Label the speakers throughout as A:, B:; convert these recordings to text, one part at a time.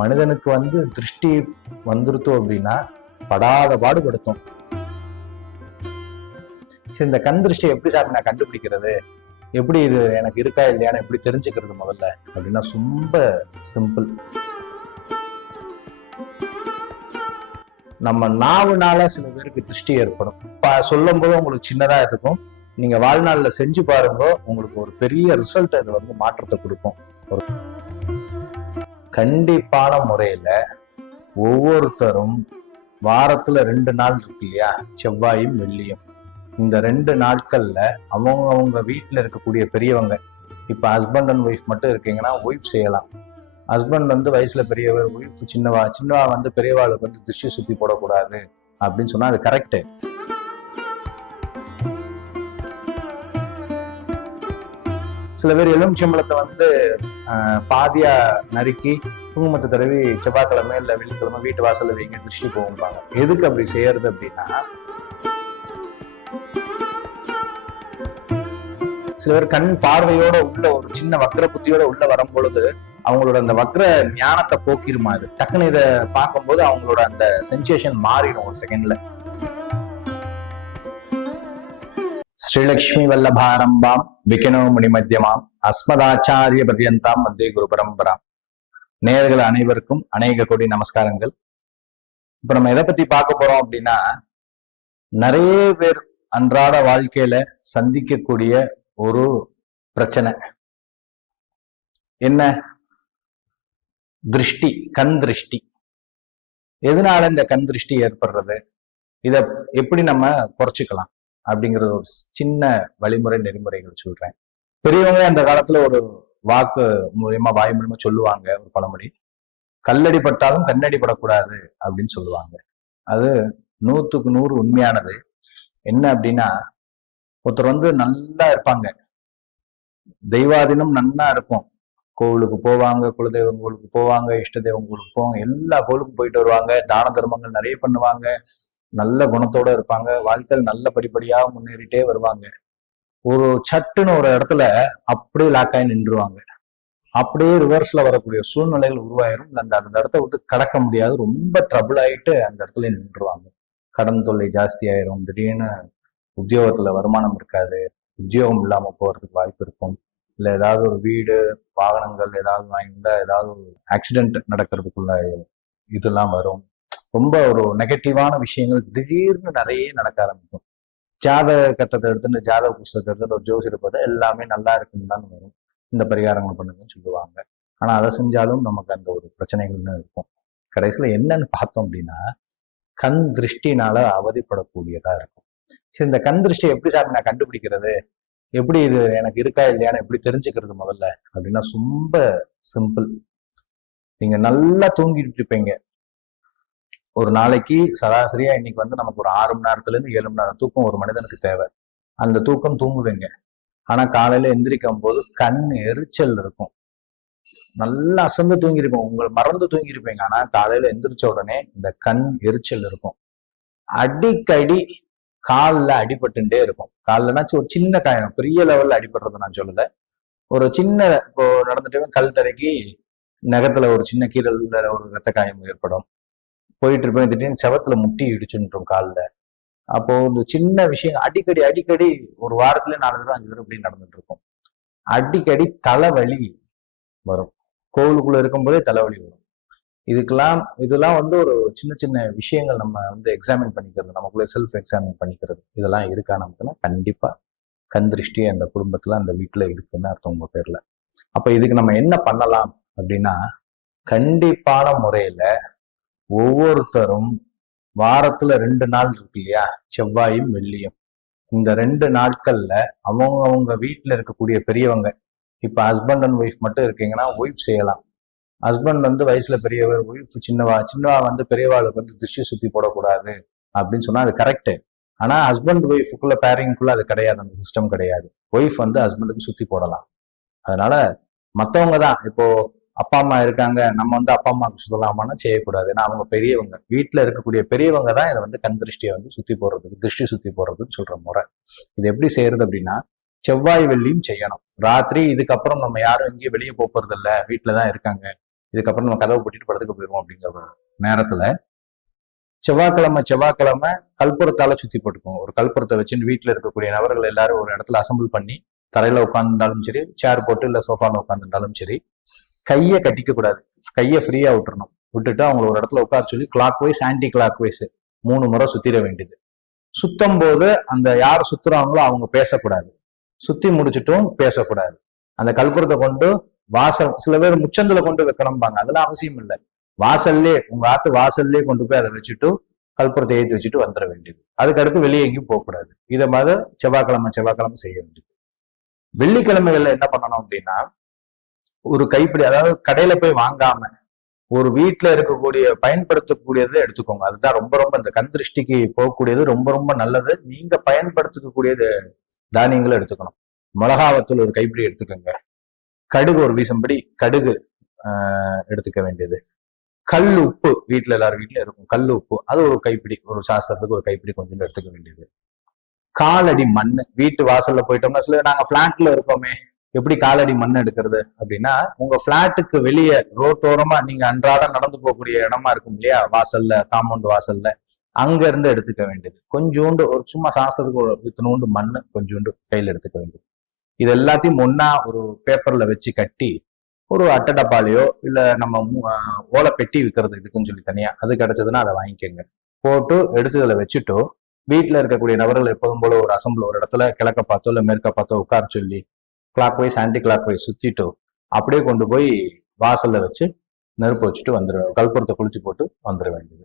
A: மனிதனுக்கு வந்து திருஷ்டி வந்துருத்தோம் அப்படின்னா படாத பாடுபடுத்தும். சரி இந்த கண் திருஷ்டி எப்படி சாமி நான் கண்டுபிடிக்கிறது? எப்படி இது எனக்கு இருக்கா இல்லையான்னு எப்படி தெரிஞ்சுக்கிறது முதல்ல? அப்படின்னா ரொம்ப சிம்பிள் நம்ம நாவுனால சில பேருக்கு திருஷ்டி ஏற்படும். சொல்லும் போது உங்களுக்கு சின்னதா இருக்கும். நீங்க வாழ்நாள்ல செஞ்சு பாருங்க உங்களுக்கு ஒரு பெரிய ரிசல்ட் இது வந்து மாற்றத்தை கொடுக்கும். ஒரு கண்டிப்பான முறையில ஒவ்வொருத்தரும் வாரத்துல ரெண்டு நாள் இருக்கு இல்லையா? செவ்வாயும் வெள்ளியும். இந்த ரெண்டு நாட்கள்ல அவங்க அவங்க வீட்டுல இருக்கக்கூடிய பெரியவங்க இப்ப ஹஸ்பண்ட் அண்ட் ஒய்ஃப் மட்டும் இருக்கீங்கன்னா ஒய்ஃப் செய்யலாம். ஹஸ்பண்ட் வந்து வயசுல பெரியவர் ஒய்ஃப் சின்னவா சின்னவா வந்து பெரியவாளுக்கு வந்து திருஷ்டி சுத்தி போடக்கூடாது அப்படின்னு சொன்னா அது கரெக்டு சில பேர் எலுமிச்சம்பழத்தை வந்து பாதியா நறுக்கி குங்குமத்தை தடவி செவ்வாய்க்கிழமை இல்லை வெள்ளிக்கிழமை வீட்டு வாசல்ல வைங்க திருஷ்டி போகும்பாங்க. எதுக்கு அப்படி செய்யறது அப்படின்னா சில பேர் கண் பார்வையோட உள்ள ஒரு சின்ன வக்ர புத்தியோட உள்ள வரும் பொழுது அவங்களோட அந்த வக்ர ஞானத்தை போக்கிருமா இது டக்குன்னு இதை பார்க்கும்போது அவங்களோட அந்த சென்சேஷன் மாறிடும் ஒரு செகண்ட்ல ஸ்ரீலக்ஷ்மி வல்லபாரம்பாம் விகனோ மத்தியமாம் அஸ்மதாச்சாரிய பர்யந்தாம் வந்தே குரு பரம்பராம். நேர்கள் அனைவருக்கும் அநேக கோடி நமஸ்காரங்கள். இப்ப நம்ம எதை பத்தி பார்க்க போறோம் அப்படின்னா நிறைய பேர் அன்றாட வாழ்க்கையில சந்திக்கக்கூடிய ஒரு பிரச்சனை. என்ன? திருஷ்டி கண் திருஷ்டி. எதனால இந்த கண் திருஷ்டி ஏற்படுறது? இத எப்படி நம்ம குறைச்சிக்கலாம்? அப்படிங்கறது ஒரு சின்ன வழிமுறை நெறிமுறைகள் சொல்றேன். பெரியவங்க அந்த காலத்துல ஒரு வாக்கு மூலியமா வாய் மூலியமா சொல்லுவாங்க ஒரு பழமொழி. கல்லடி பட்டாலும் கண்ணடி படக்கூடாது அப்படின்னு சொல்லுவாங்க. அது நூத்துக்கு நூறு உண்மையானது. என்ன அப்படின்னா ஒருத்தர் வந்து நல்லா இருப்பாங்க. தெய்வாதீனம் நன்னா இருக்கும். கோவிலுக்கு போவாங்க குலதெய்வம் கோவிலுக்கு போவாங்க இஷ்ட தெய்வம் கோவிலுக்கு போவாங்க எல்லா கோவிலுக்கும் போயிட்டு வருவாங்க தான தர்மங்கள் நிறைய பண்ணுவாங்க. நல்ல குணத்தோட இருப்பாங்க. வாழ்க்கையில் நல்ல படிப்படியா முன்னேறிட்டே வருவாங்க. ஒரு சட்டுன்னு ஒரு இடத்துல அப்படியே லாக் ஆகி நின்றுவாங்க அப்படியே ரிவர்ஸ்ல வரக்கூடிய சூழ்நிலைகள் உருவாயிரும். அந்த அந்த இடத்த விட்டு கடக்க முடியாது. ரொம்ப ட்ரபிள் ஆயிட்டு அந்த இடத்துல நின்றுவாங்க கடன் தொல்லை ஜாஸ்தி ஆயிரும். திடீர்னு உத்தியோகத்துல வருமானம் இருக்காது. உத்தியோகம் இல்லாம போறதுக்கு வாய்ப்பு இருக்கும். இல்ல ஏதாவது ஒரு வீடு வாகனங்கள் ஏதாவது வாங்கியிருந்தா ஏதாவது ஒரு ஆக்சிடென்ட் நடக்கிறதுக்குள்ள இதெல்லாம் வரும். ரொம்ப ஒரு நெகட்டிவான விஷயங்கள் திடீர்னு நிறைய நடக்க ஆரம்பிக்கும். ஜாதக கட்டத்தை எடுத்துட்டு ஜாதக புஸ்தகத்தை எடுத்துட்டு ஒரு ஜோசி பார்த்தா எல்லாமே நல்லா இருக்குன்னு தான் வரும். இந்த பரிகாரங்கள் பண்ணுங்கன்னு சொல்லுவாங்க. ஆனால் அதை செஞ்சாலும் நமக்கு அந்த ஒரு பிரச்சனைகள்னு இருக்கும். கடைசியில் என்னன்னு பார்த்தோம் அப்படின்னா கண் திருஷ்டினால அவதிப்படக்கூடியதா இருக்கும். சரி இந்த கண் திருஷ்டி எப்படி சாமி நான் கண்டுபிடிக்கிறது? எப்படி இது எனக்கு இருக்கா இல்லையான்னு எப்படி தெரிஞ்சுக்கிறது முதல்ல? அப்படின்னா ரொம்ப சிம்பிள் நீங்க நல்லா தூங்கிட்டு இருப்பீங்க. ஒரு நாளைக்கு சராசரியா இன்னைக்கு வந்து நமக்கு ஒரு ஆறு மணி நேரத்துல இருந்து ஏழு மணி நேரம் தூக்கம் ஒரு மனிதனுக்கு தேவை. அந்த தூக்கம் தூங்குவீங்க. ஆனா காலையில எந்திரிக்கும் போது கண் எரிச்சல் இருக்கும். நல்லா அசந்து தூங்கியிருப்போம் உங்களை மறந்து தூங்கியிருப்பீங்க. ஆனா காலையில எந்திரிச்ச உடனே இந்த கண் எரிச்சல் இருக்கும். அடிக்கடி காலில் அடிபட்டுட்டே இருக்கும். கால்லனாச்சும் ஒரு சின்ன காயம். பெரிய லெவல்ல அடிபடுறது நான் சொல்லல. ஒரு சின்ன இப்போ நடந்துட்டு கல் தரைக்கு நகத்துல ஒரு சின்ன கீரல் ஒரு ரத்த காயம் ஏற்படும். போயிட்டு இருப்பேன் திடீர்னு செவத்துல முட்டி இடிச்சுன்றும் காலில். அப்போ இந்த சின்ன விஷயம் அடிக்கடி அடிக்கடி ஒரு வாரத்துல நாலு தடவை அஞ்சு தடவை இப்படி நடந்துட்டு இருக்கும் அடிக்கடி தலைவலி வரும். கோவிலுக்குள்ள இருக்கும்போதே தலைவலி வரும். இதுக்கெல்லாம் இதெல்லாம் வந்து ஒரு சின்ன சின்ன விஷயங்கள் நம்ம வந்து எக்ஸாமின் பண்ணிக்கிறது நமக்குள்ளே செல்ஃப் எக்ஸாமின் பண்ணிக்கிறது. இதெல்லாம் இருக்கா நமக்குன்னா? கண்டிப்பா. கண் திருஷ்டி அந்த குடும்பத்துல அந்த வீட்டுல இருக்குன்னு அர்த்தம் உங்க பேர்ல. அப்ப இதுக்கு நம்ம என்ன பண்ணலாம் அப்படின்னா கண்டிப்பான முறையில ஒவ்வொருத்தரும் வாரத்துல ரெண்டு நாள் இருக்கு இல்லையா? செவ்வாயும் வெள்ளியும். இந்த ரெண்டு நாட்கள்ல அவங்க அவங்க வீட்டில் இருக்கக்கூடிய பெரியவங்க இப்ப ஹஸ்பண்ட் அண்ட் ஒய்ஃப் மட்டும் இருக்கீங்கன்னா ஒய்ஃப் செய்யலாம். ஹஸ்பண்ட் வந்து வயசுல பெரியவர் ஒய்ஃப் சின்னவா சின்னவா வந்து பெரியவாளுக்கு வந்து திருஷ்டி சுத்தி போடக்கூடாது அப்படின்னு சொன்னா அது கரெக்ட் ஆனா ஹஸ்பண்ட் ஒய்ஃபுக்குள்ள பேரிங்குள்ள அது கிடையாது அந்த சிஸ்டம் கிடையாது. ஒய்ஃப் வந்து ஹஸ்பண்டுக்கு சுத்தி போடலாம். அதனால மற்றவங்க தான். இப்போ அப்பா அம்மா இருக்காங்க நம்ம வந்து அப்பா அம்மாவுக்கு சுத்தலாமான்னா செய்யக்கூடாது. ஏன்னா அவங்க பெரியவங்க. வீட்டில் இருக்கக்கூடிய பெரியவங்க தான் இதை வந்து கண் திருஷ்டியை வந்து சுற்றி போடுறதுக்கு திருஷ்டி சுற்றி போடுறதுன்னு சொல்ற முறை. இது எப்படி செய்யறது அப்படின்னா செவ்வாய் வெள்ளியும் செய்யணும். ராத்திரி இதுக்கப்புறம் நம்ம யாரும் எங்கேயும் வெளியே போகிறது இல்லை வீட்டில் தான் இருக்காங்க. இதுக்கப்புறம் நம்ம கதவை பூட்டிட்டு படத்துக்கு போயிடுவோம் அப்படிங்கிற ஒரு செவ்வாய்க்கிழமை செவ்வாய்க்கிழமை கல்புரத்தால சுற்றி போட்டுக்குவோம். ஒரு கல்புரத்தை வச்சுட்டு வீட்டில் இருக்கக்கூடிய நபர்கள் எல்லாரும் ஒரு இடத்துல அசம்பிள் பண்ணி தரையில் உட்காந்துருந்தாலும் சரி சேர் போட்டு இல்லை சோஃபாவில் உட்காந்துருந்தாலும் சரி கையை கட்டிக்க கூடாது கையை ஃப்ரீயா விட்டுறணும். விட்டுட்டு அவங்கள ஒரு இடத்துல உட்கார சொல்லி clockwise anti clock wise மூணு முறை சுத்திட வேண்டியது. சுத்தும் போது அந்த யார் சுத்துறாங்களோ அவங்க பேசக்கூடாது. சுத்தி முடிச்சிட்டும் பேசக்கூடாது. அந்த கல்புரத்தை கொண்டு வாசல் சில பேர் முச்சந்தில கொண்டு வைக்கணும்பாங்க. அதெல்லாம் அவசியம் இல்லை. வாசல்லே உங்க ஆத்து வாசல்லே கொண்டு போய் அதை வச்சுட்டு கல்புரத்தை ஏற்றி வச்சுட்டு வந்துட வேண்டியது. அதுக்கு அடுத்து வெளியே எங்கேயும் போகக்கூடாது. இதை மாதிரி செவ்வாய்க்கிழமை செவ்வாய்க்கிழமை செய்ய வேண்டியது. வெள்ளிக்கிழமைகள்ல என்ன பண்ணணும் அப்படின்னா ஒரு கைப்பிடி அதாவது கடையில போய் வாங்காம ஒரு வீட்டுல இருக்கக்கூடிய பயன்படுத்தக்கூடியதை எடுத்துக்கோங்க. அதுதான் ரொம்ப ரொம்ப இந்த கண் திருஷ்டிக்கு போகக்கூடியது ரொம்ப ரொம்ப நல்லது. நீங்க பயன்படுத்தக்கூடியது தானியங்களை எடுத்துக்கணும். மிளகாவத்தூள் ஒரு கைப்பிடி எடுத்துக்கோங்க. கடுகு ஒரு வீசம்படி கடுகு ஆஹ், எடுத்துக்க வேண்டியது. கல் உப்பு வீட்டில் எல்லாரும் வீட்லயும் இருக்கும். கல் உப்பு அது ஒரு கைப்பிடி ஒரு சாஸ்திரத்துக்கு ஒரு கைப்பிடி கொஞ்சம் எடுத்துக்க வேண்டியது. காலடி மண் வீட்டு வாசல்ல போயிட்டோம்னா சில நாங்க பிளாட்ல இருக்கோமே எப்படி காலடி மண் எடுக்கிறது அப்படின்னா உங்க பிளாட்டுக்கு வெளியே ரோட்டோரமா நீங்க அன்றாடம் நடந்து போகக்கூடிய இடமா இருக்கும் இல்லையா? வாசல்ல காம்பவுண்ட் வாசல்ல. அங்க இருந்து எடுத்துக்க வேண்டியது. கொஞ்சோண்டு ஒரு சும்மா சாஸ்திரத்துக்கு ஒரு இத்தனோண்டு மண் கொஞ்சோண்டு கையில் எடுத்துக்க வேண்டியது. இது எல்லாத்தையும் ஒன்னா ஒரு பேப்பர்ல வச்சு கட்டி ஒரு அட்டடப்பாலையோ இல்ல நம்ம ஓலை பெட்டி விற்கிறது இதுக்குன்னு சொல்லி தனியா அது கிடைச்சதுன்னா அதை வாங்கிக்கோங்க. போட்டு எடுத்து வச்சுட்டோ வச்சுட்டு வீட்டுல இருக்கக்கூடிய நபர்கள் எப்போதும் போல ஒரு அசம்பிள் ஒரு இடத்துல கிழக்க பார்த்தோ இல்ல மேற்க பார்த்தோ உட்கார சொல்லி clockwise anti clock wise சுத்திட்டு அப்படியே கொண்டு போய் வாசல்ல வச்சு நெருப்பு வச்சுட்டு வந்துடுவேன் கல்புரத்தை குளித்து போட்டு வந்துட வேண்டியது.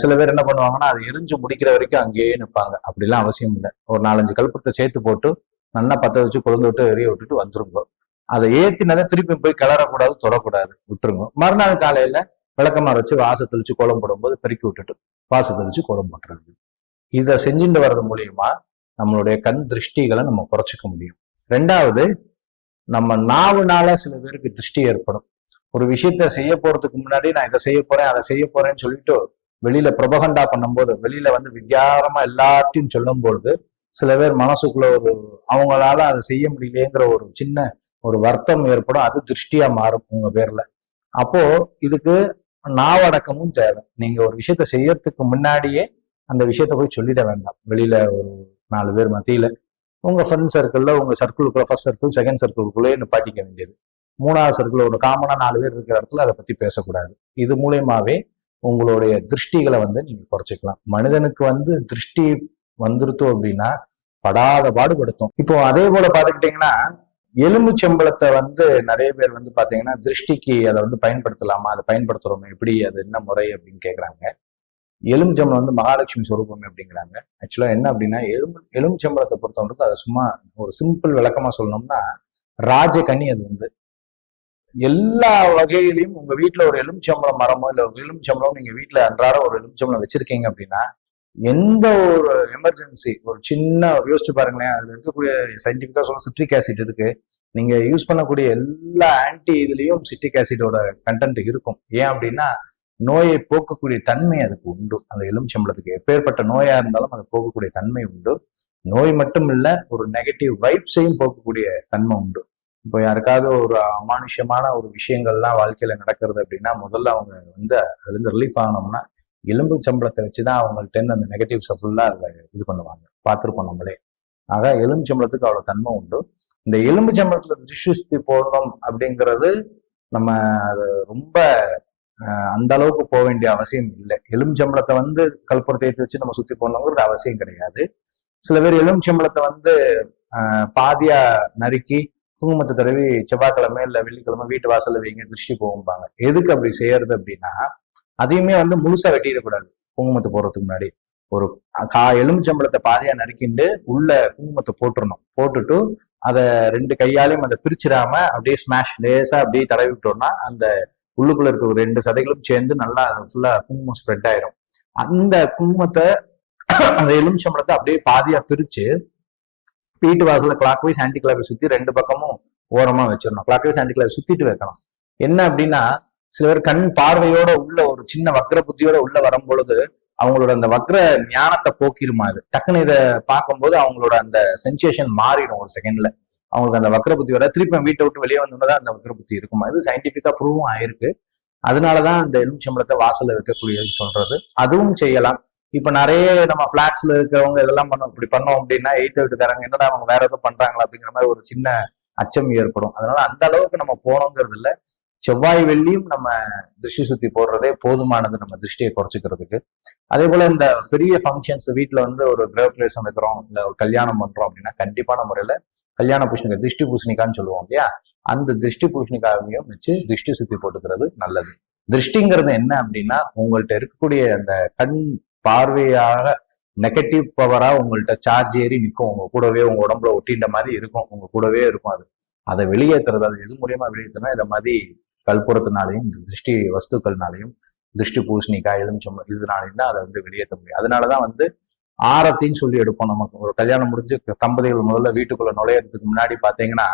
A: சில பேர் என்ன பண்ணுவாங்கன்னா அது எரிஞ்சு முடிக்கிற வரைக்கும் அங்கேயே நிற்பாங்க அப்படிலாம் அவசியம் இல்லை. ஒரு நாலஞ்சு கல்புரத்தை சேர்த்து போட்டு நல்லா பற்ற வச்சு கொழுந்து விட்டு எரிய விட்டுட்டு வந்துருங்க. அதை ஏற்றினதை திருப்பி போய் கிளறக்கூடாது தொடக்கூடாது விட்டுருங்க. மறுநாள் காலையில விளக்கமாறு வச்சு வாச தெளிச்சு கோலம் போடும்போது பெருக்கி விட்டுட்டு வாச தெளிச்சு கோலம் போட்டுறது. இதை செஞ்சுட்டு வர்றது மூலியமா நம்மளுடைய கண் திருஷ்டிகளை நம்ம குறைச்சிக்க முடியும். ரெண்டாவது நம்ம நாவுனால சில பேருக்கு திருஷ்டி ஏற்படும். ஒரு விஷயத்த செய்ய போறதுக்கு முன்னாடி நான் இதை செய்ய போறேன் அதை செய்ய போறேன்னு சொல்லிட்டு வெளியில பிரபகண்டா பண்ணும்போது வெளியில வந்து வித்தியாரமா எல்லாத்தையும் சொல்லும் பொழுது சில பேர் மனசுக்குள்ள ஒரு அவங்களால அதை செய்ய முடியலங்கிற ஒரு சின்ன ஒரு வருத்தம் ஏற்படும். அது திருஷ்டியா மாறும் உங்க பேர்ல. அப்போ இதுக்கு நாவடக்கமும் தேவை. நீங்க ஒரு விஷயத்த செய்யறதுக்கு முன்னாடியே அந்த விஷயத்த போய் சொல்லிட வேண்டாம். வெளியில ஒரு நாலு பேர் மத்தியில. உங்கள் ஃப்ரெண்ட் சர்க்கிளில் உங்கள் சர்க்கிளுக்குள்ள ஃபர்ஸ்ட் சர்க்கிள் செகண்ட் சர்க்கிளுக்குள்ளே நிப்பாட்டிக்க வேண்டியது. மூணாவது சர்க்கிள் ஒரு காமனாக நாலு பேர் இருக்கிற இடத்துல அதை பற்றி பேசக்கூடாது. இது மூலயமாவே உங்களுடைய திருஷ்டிகளை வந்து நீங்கள் குறைச்சிக்கலாம். மனிதனுக்கு வந்து திருஷ்டி வந்துருத்தோம் அப்படின்னா படாத பாடுபடுத்தும். இப்போ அதே போல பார்த்துக்கிட்டிங்கன்னா எலும்பு செம்பளத்தை வந்து நிறைய பேர் வந்து பார்த்தீங்கன்னா திருஷ்டிக்கு அதை வந்து பயன்படுத்தலாமா? அதை பயன்படுத்துகிறோமே எப்படி? அது என்ன முறை அப்படின்னு கேட்குறாங்க எலுமிச்சம்பளம் வந்து மகாலட்சுமி சொரூபமே அப்படிங்கிறாங்க. ஆக்சுவலாக என்ன அப்படின்னா எலும்பு எலுமிச்சம்பளத்தை பொறுத்தவரைக்கும் அதை சும்மா ஒரு சிம்பிள் விளக்கமாக சொல்லணும்னா ராஜகனி அது வந்து. எல்லா வகையிலையும் உங்கள் வீட்டில் ஒரு எலுமிச்சம்பளம் மரமோ இல்லை ஒரு எலுமிச்சம்பளம் வீட்டில் வீட்ல அன்றாட ஒரு எலுமிச்சம்பளம் வச்சிருக்கீங்க அப்படின்னா எந்த ஒரு எமர்ஜென்சி ஒரு சின்ன யோசிச்சு பாருங்களேன் அதில் இருக்கக்கூடிய சயின்டிஃபிக்காக சொல்ல சிட்ரிக் ஆசிட் இருக்குது நீங்கள் யூஸ் பண்ணக்கூடிய எல்லா ஆன்டி இதுலேயும் சிட்ரிக் ஆசிடோட கண்டென்ட் இருக்கும். ஏன் அப்படின்னா நோயை போக்கக்கூடிய தன்மை அதுக்கு உண்டு. அந்த எலுமிச்சம்பளத்துக்கு எப்பேற்பட்ட நோயா இருந்தாலும் அது போக்கக்கூடிய தன்மை உண்டு. நோய் மட்டும் இல்ல ஒரு நெகட்டிவ் வைப்ஸையும் போக்கக்கூடிய தன்மை உண்டு. இப்போ யாருக்காவது ஒரு அமானுஷ்யமான ஒரு விஷயங்கள்லாம் வாழ்க்கையில நடக்கிறது அப்படின்னா முதல்ல அவங்க வந்து அதுல இருந்து ரிலீஃப் ஆகணும்னா எலும்பு சம்பளத்தை வச்சுதான் அவங்கள்ட்ட அந்த நெகட்டிவ்ஸை ஃபுல்லா அதை இது பண்ணுவாங்க. பார்த்துருப்போம் நம்மளே. ஆக எலும்பு சம்பளத்துக்கு அவ்வளவு தன்மை உண்டு. இந்த எலும்பு சம்பளத்துல திசுஸ்தி போடணும் அப்படிங்கிறது நம்ம அது ரொம்ப அந்த அளவுக்கு போக வேண்டிய அவசியம் இல்லை. எலுமிச்சம்பளத்தை வந்து கல்புரத்தை ஏற்றி வச்சு நம்ம சுத்தி போடணுங்கிறது அவசியம் கிடையாது. சில பேர் எலுமிச்சம்பளத்தை வந்து பாதியா நறுக்கி குங்குமத்தை தடவி செவ்வாய்க்கிழமை இல்லை வெள்ளிக்கிழமை வீட்டு வாசல்ல வைங்க திருஷ்டி போகும்பாங்க. எதுக்கு அப்படி செய்யறது அப்படின்னா அதையுமே வந்து முழுசா வெட்டிடக்கூடாது குங்குமத்தை போடுறதுக்கு முன்னாடி. ஒரு கா எலுமிச்சம்பளத்தை பாதியா நறுக்கிண்டு உள்ள குங்குமத்தை போட்டுடணும் போட்டுட்டு அதை ரெண்டு கையாலையும் அதை பிரிச்சிடாம அப்படியே ஸ்மாஷ் லேசா அப்படியே தடவி விட்டோம்னா அந்த உள்ளுக்குள்ள இருக்க ஒரு ரெண்டு சதைகளும் சேர்ந்து நல்லா ஃபுல்லா குங்குமம் ஸ்ப்ரெட் ஆயிரும். அந்த குங்குமத்தை அந்த எலுமிச்சம்பழத்தை அப்படியே பாதியா பிரிச்சு வீட்டு வாசல கிளாக் வைஸ் ஆன்டி கிளாக் சுத்தி ரெண்டு பக்கமும் ஓரமா வச்சிடணும். கிளாக் வைஸ் ஆன்டி கிளாக் சுத்திட்டு வைக்கணும். என்ன அப்படின்னா சில பேர் கண் பார்வையோட உள்ள ஒரு சின்ன வக்ர புத்தியோட உள்ள வரும் பொழுது அவங்களோட அந்த வக்ர ஞானத்தை போக்கிருமா அது டக்குன்னு இதை பார்க்கும்போது அவங்களோட அந்த சென்சேஷன் மாறிடும் ஒரு செகண்ட்ல அவங்களுக்கு அந்த வக்கர புத்தி வர திருப்பி வீட்டை விட்டு வெளியே வந்தோம்னா அந்த வக்கர புத்தி இருக்குமா? இது சயின்டிஃபிக்காக ப்ரூவும் ஆயிருக்கு. அதனாலதான் அந்த எலுமிச்சம்பழத்தை வாசல்ல வைக்கக்கூடியதுன்னு சொல்றது. அதுவும் செய்யலாம். இப்ப நிறைய நம்ம பிளாட்ஸ்ல இருக்கிறவங்க இதெல்லாம் பண்ண இப்படி பண்ணோம் அப்படின்னா எய்த்த வீட்டுக்காரங்க என்னடா அவங்க வேற எதுவும் பண்றாங்களா அப்படிங்கிற மாதிரி ஒரு சின்ன அச்சம் ஏற்படும். அதனால அந்த அளவுக்கு நம்ம போனோங்கிறது இல்ல. செவ்வாய் வெள்ளியும் நம்ம திருஷ்டி சுத்தி போடுறதே போதுமானது நம்ம திருஷ்டியை குறைச்சிக்கிறதுக்கு. அதே போல இந்த பெரிய ஃபங்க்ஷன்ஸ் வீட்டுல வந்து ஒரு கிரகப்பிரவேசம் வைக்கிறோம் இல்ல ஒரு கல்யாணம் பண்றோம் அப்படின்னா கண்டிப்பான முறையில கல்யாண பூஷணிக்காய் திருஷ்டி பூசணிக்கான்னு சொல்லுவோம் இல்லையா? அந்த திருஷ்டி பூஷணிக்காவையும் வச்சு திருஷ்டி சுத்தி போட்டுக்கிறது நல்லது. திருஷ்டிங்கிறது என்ன அப்படின்னா உங்கள்கிட்ட இருக்கக்கூடிய அந்த கண் பார்வையாக நெகட்டிவ் பவரா உங்கள்கிட்ட சார்ஜ் ஏறி நிற்கும். உங்க கூடவே உங்க உடம்புல ஒட்டின்ற மாதிரி இருக்கும். உங்க கூடவே இருக்கும் அது. அதை வெளியேற்றுறது அது எது மூலியமா வெளியேற்றுனா இதை மாதிரி கல்புரத்தினாலையும் இந்த திருஷ்டி வஸ்துக்கள்னாலையும் திருஷ்டி பூசணிக்காய் எலுமிச்சம் இதனாலையும் தான் அதை வந்து வெளியேற்ற முடியும். அதனாலதான் வந்து ஆரத்தின்னு சொல்லி எடுப்போம் நமக்கு. ஒரு கல்யாணம் முடிஞ்சு தம்பதிகள் முதல்ல வீட்டுக்குள்ள நுழையிறதுக்கு முன்னாடி பார்த்தீங்கன்னா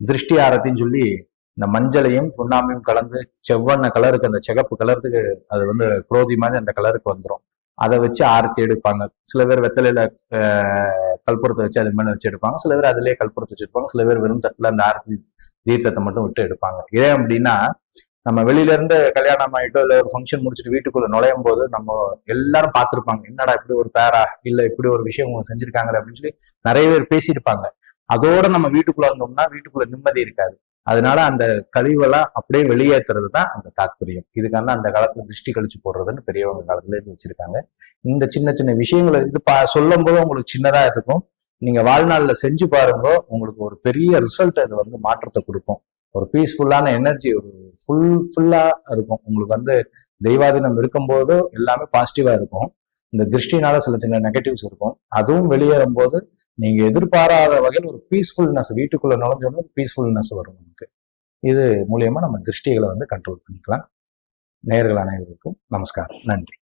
A: திருஷ்டி ஆரத்தின்னு சொல்லி இந்த மஞ்சளையும் சுண்ணாமையும் கலந்து செவ்வண்ண கலருக்கு அந்த சிகப்பு கலருக்கு அது வந்து குரோதி மாதிரி அந்த கலருக்கு வந்துடும் அதை வச்சு ஆரத்தி எடுப்பாங்க. சில பேர் வெத்தலையில ஆஹ், கற்பூரத்தை வச்சு அது மேலே வச்சு எடுப்பாங்க. சில பேர் அதுலயே கற்பூரத்தை வச்சு எடுப்பாங்க. சில பேர் வெறும் தட்டில் அந்த ஆரத்தி தீர்த்தத்தை மட்டும் விட்டு எடுப்பாங்க. ஏன் அப்படின்னா நம்ம வெளியில இருந்து கல்யாணம் ஆயிட்டோ இல்ல ஒரு ஃபங்க்ஷன் முடிச்சுட்டு வீட்டுக்குள்ள நுழையும் போது நம்ம எல்லாரும் பார்த்திருப்பாங்க. என்னடா இப்படி ஒரு பேரா இல்ல இப்படி ஒரு விஷயம் இவங்க செஞ்சிருக்காங்க அப்படின்னு சொல்லி நிறைய பேர் பேசியிருப்பாங்க. அதோட நம்ம வீட்டுக்குள்ள இருந்தோம்னா வீட்டுக்குள்ள நிம்மதி இருக்காது. அதனால அந்த கழிவெல்லாம் அப்படியே வெளியேற்றுறது தான் அந்த தாத்பரியம். இதுக்கான அந்த காலத்துல திருஷ்டி கழிச்சு போடுறதுன்னு பெரியவங்க காலத்துல இருந்து வச்சிருக்காங்க. இந்த சின்ன சின்ன விஷயங்களை இது பா சொல்லும் போது உங்களுக்கு சின்னதா இருக்கும். நீங்க வாழ்நாள்ல செஞ்சு பாருங்க. உங்களுக்கு ஒரு பெரிய ரிசல்ட் அது வந்து மாற்றத்தை கொடுக்கும். ஒரு பீஸ்ஃபுல்லான எனர்ஜி ஒரு ஃபுல் ஃபுல்லா இருக்கும். உங்களுக்கு வந்து தெய்வாதீனம் இருக்கும்போது எல்லாமே பாசிட்டிவா இருக்கும். இந்த திருஷ்டினால சில சின்ன நெகட்டிவ்ஸ் இருக்கும். அதுவும் வெளியேறும் போது நீங்க எதிர்பாராத வகையில் ஒரு பீஸ்ஃபுல்னஸ் வீட்டுக்குள்ள நுழைஞ்சோன்னு பீஸ்ஃபுல்னஸ் வரும் நமக்கு. இது மூலியமா நம்ம திருஷ்டிகளை வந்து கண்ட்ரோல் பண்ணிக்கலாம். நேர்கள் அனைவருக்கும் நமஸ்காரம். நன்றி.